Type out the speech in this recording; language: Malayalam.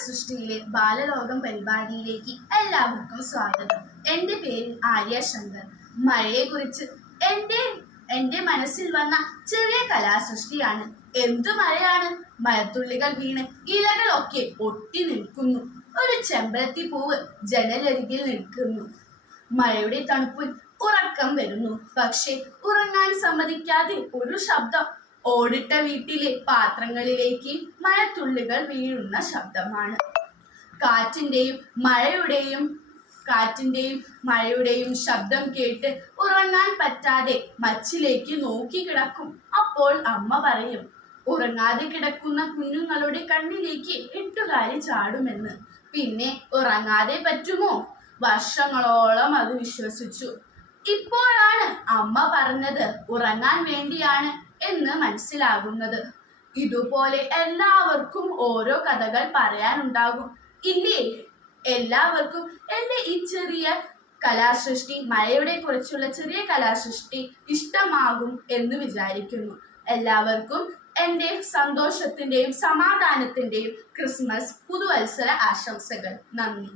സൃഷ്ടിയിലെ ബാലലോകം പരിപാടിയിലേക്ക് എല്ലാവർക്കും സ്വാഗതം. എൻ്റെ പേര് ആര്യ ശങ്കർ. മഴയെക്കുറിച്ച് എൻ്റെ മനസ്സിൽ വന്ന ചെറിയ കലാസൃഷ്ടിയാണ്. എന്തു മഴയാണ്! മഴത്തുള്ളികൾ വീണ് ഇലകളൊക്കെ ഒട്ടി നിൽക്കുന്നു. ഒരു ചെമ്പരത്തി പൂവ് ജനലരികിൽ നിൽക്കുന്നു. മഴയുടെ തണുപ്പിൽ ഉറക്കം വരുന്നു. പക്ഷെ ഉറങ്ങാൻ സമ്മതിക്കാതെ ഒരു ശബ്ദം. ഓടിട്ട വീട്ടിലെ പാത്രങ്ങളിലേക്ക് മഴത്തുള്ളികൾ വീഴുന്ന ശബ്ദമാണ്. കാറ്റിൻ്റെയും മഴയുടെയും ശബ്ദം കേട്ട് ഉറങ്ങാൻ പറ്റാതെ മച്ചിലേക്ക് നോക്കി കിടക്കും. അപ്പോൾ അമ്മ പറയും, ഉറങ്ങാതെ കിടക്കുന്ന കുഞ്ഞുങ്ങളുടെ കണ്ണിലേക്ക് എട്ടുകാലി ചാടുമെന്ന്. പിന്നെ ഉറങ്ങാതെ പറ്റുമോ? വർഷങ്ങളോളം അത് വിശ്വസിച്ചു. ഇപ്പോഴാണ് അമ്മ പറഞ്ഞത് ഉറങ്ങാൻ വേണ്ടിയാണ് എന്ന് മനസ്സിലാകുന്നത്. ഇതുപോലെ എല്ലാവർക്കും ഓരോ കഥകൾ പറയാനുണ്ടാകും, ഇല്ലേ? എല്ലാവർക്കും എൻ്റെ ഈ ചെറിയ കലാസൃഷ്ടി, മഴയുടെ കുറിച്ചുള്ള ചെറിയ കലാസൃഷ്ടി ഇഷ്ടമാകും എന്ന് വിചാരിക്കുന്നു. എല്ലാവർക്കും എൻ്റെ സന്തോഷത്തിൻ്റെയും സമാധാനത്തിൻ്റെയും ക്രിസ്മസ് പുതുവത്സര ആശംസകൾ. നന്ദി.